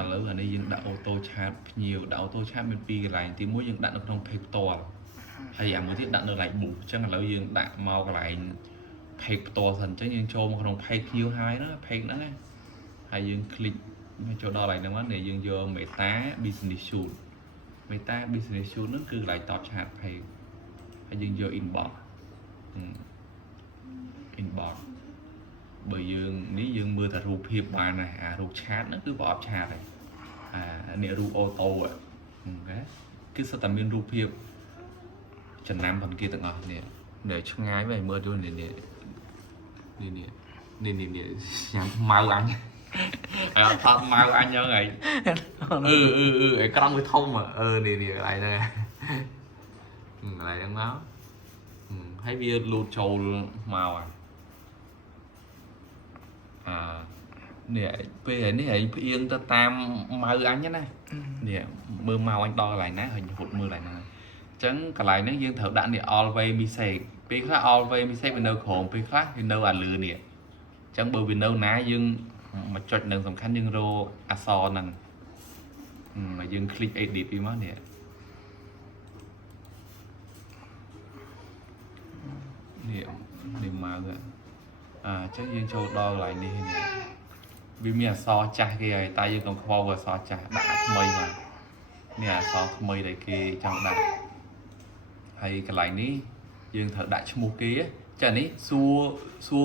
ឥឡូវអានេះយើងដាក់អូតូឆាតភ្ញៀវដាក់អូតូឆាតមាន2កន្លែងទី1យើងដាក់នៅក្នុង page ផ្ទាល់ហើយអាមួយទៀតដាក់នៅ like book អញ្ចឹងឥឡូវយើងដាក់មកកន្លែង page ផ្ទាល់សិនអញ្ចឹងយើងចូលមកក្នុង page ភ្ញៀវហើយណា page ហ្នឹងណាហើយយើង click ចូលដល់កន្លែងហ្នឹងមកនេះយើងយក Meta Business Suite Meta Business Suite ហ្នឹងគឺកន្លែងតបឆាត page ហើយយើងយក inbox inbox បើយើងនេះយើងមើលតែរូបភាពបានណាអារូបឆាតហ្នឹងគឺប្រអប់ឆាតហើយអានេះរូបអូតូណាគឺសិតតែមានរូបភាពចំណាំផងគេទាំងអស់នេះនៅឆ្ងាយវិញមើលទៅនេះញ៉ាំខ្មៅអញអត់ថតម៉ៅអញហ្នឹងហើយអេក្រង់វាធំនេះកន្លែងហ្នឹងកន្លែងហ្នឹងមកហើយវាលូតចូលមកនេះពេលនេះឯងផ្អៀងទៅតាមម៉ៅអញណានេះមើលមកអញដល់កន្លែងណាហើយហត់មើលកន្លែងហ្នឹងអញ្ចឹងកន្លែងហ្នឹងយើងត្រូវដាក់នេះ always mistake ពេលខ្លះ always mistake វានៅក្រោមពេលខ្លះវានៅអាលើនេះអញ្ចឹងបើវានៅណាយើងមកចុចនឹងសំខាន់យើងរកអក្សរហ្នឹងហើយយើង click edit ពីមកនេះមកអញ្ចឹងយើងចូលដល់កន្លែងនេះវាមានអក្សរចាស់គេហើយតែយើងកុំខ្វល់អក្សរចាស់ដាក់ថ្មីមកនេះអក្សរថ្មីដែលគេចង់ដាក់ហើយកន្លែងនេះយើងត្រូវដាក់ឈ្មោះគេចានេះសួ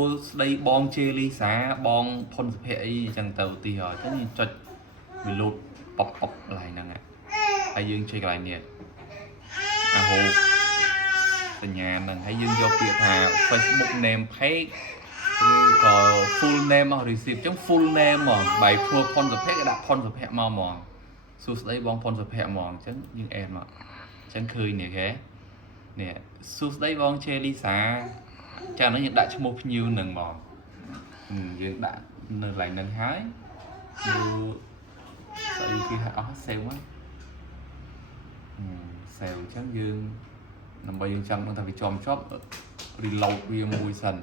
រស្ដីបងជេលីសាបងផុនសុភ័ក្រអីអញ្ចឹងទៅទីហើយអញ្ចឹងយើងចុចវាលូតប៉ុកកន្លែងហ្នឹងហើយយើងចុចកន្លែងនេះអាហូបសញ្ញាហ្នឹងហើយយើងយកពាក្យថា Facebook name page ឬក៏ full name of receipt អញ្ចឹង full name ហ្មងបាយភួរផុនសុភ័ក្រក៏ដាក់ផុនសុភ័ក្រមកហ្មងសួស្ដីបងផុនសុភ័ក្រហ្មងអញ្ចឹងយើងអេតមកអញ្ចឹងឃើញនេះគេនេះសួស្ដីបងជេលីសាចាហ្នឹងយើងដាក់ឈ្មោះភ្ញៀវនឹងហ្មងយើងដាក់នៅកន្លែងហ្នឹងហើយស្អីគេអស់ save មកsave អញ្ចឹងយើងដើម្បីយើងចង់ដឹងថាវាជាប់ reload វាមួយសិន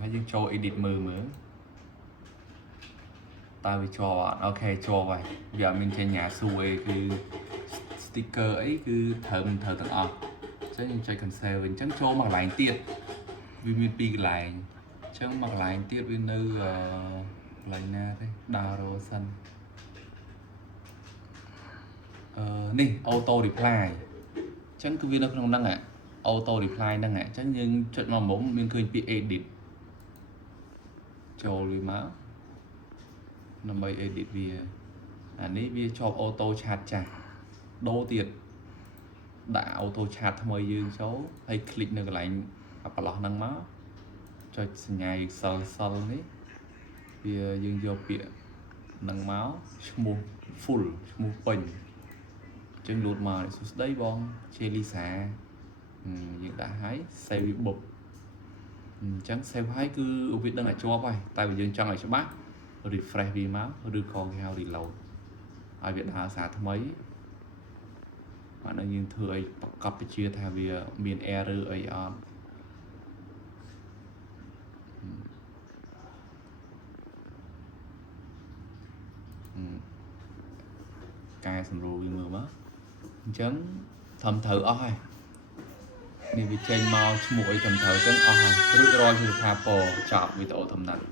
ហើយយើងចូល edit មើលតើវាជាប់អត់អូខេជាប់ហើយវាអត់មានចេញញ៉ាស៊ូអីគឺ sticker អីគឺត្រូវទាំងអស់អញ្ចឹងយើងចុច cancel វិញអញ្ចឹងចូលមកកន្លែងទៀតវាមាន2កន្លែងអញ្ចឹងមកកន្លែងទៀតវានៅកន្លែងណាទេដើររកសិននេះ auto reply អញ្ចឹងគឺវានៅក្នុងហ្នឹងauto reply ហ្នឹងអញ្ចឹងយើងចុចមកមុំមានឃើញពាក្យ edit ចូលវាមកដើម្បី edit វាអានេះវាជាប់ auto chat ចាស់ដូរទៀតដាក់ auto chat ថ្មីយើងចូលហើយ click នៅកន្លែងប្រឡោះហ្នឹងមកចុចសញ្ញា Excel នេះវាយើងយកពាក្យហ្នឹងមកឈ្មោះ full ឈ្មោះពេញចឹងលូតមកសួស្ដីបងជេលីសាយើងដាក់ឲ្យ save វាបុកអញ្ចឹង save ឲ្យគឺវាដឹងតែជាប់ហើយតែបើយើងចង់ឲ្យច្បាស់ refresh វាមកឬក៏គេហៅ reload ឲ្យវាដើរសារថ្មីបាទនឹងយើងធ្វើឲ្យប្រកបពជាថាវាមាន error អីអត់កែសម្រួលវាមើលមកអញ្ចឹងត្រឹមត្រូវអស់ហើយនេះវាចេញមកឈ្មោះអីត្រឹមត្រូវអញ្ចឹងអស់ហើយរួចរាល់ជាថាពណ៌ចប់វីដេអូធំណាស់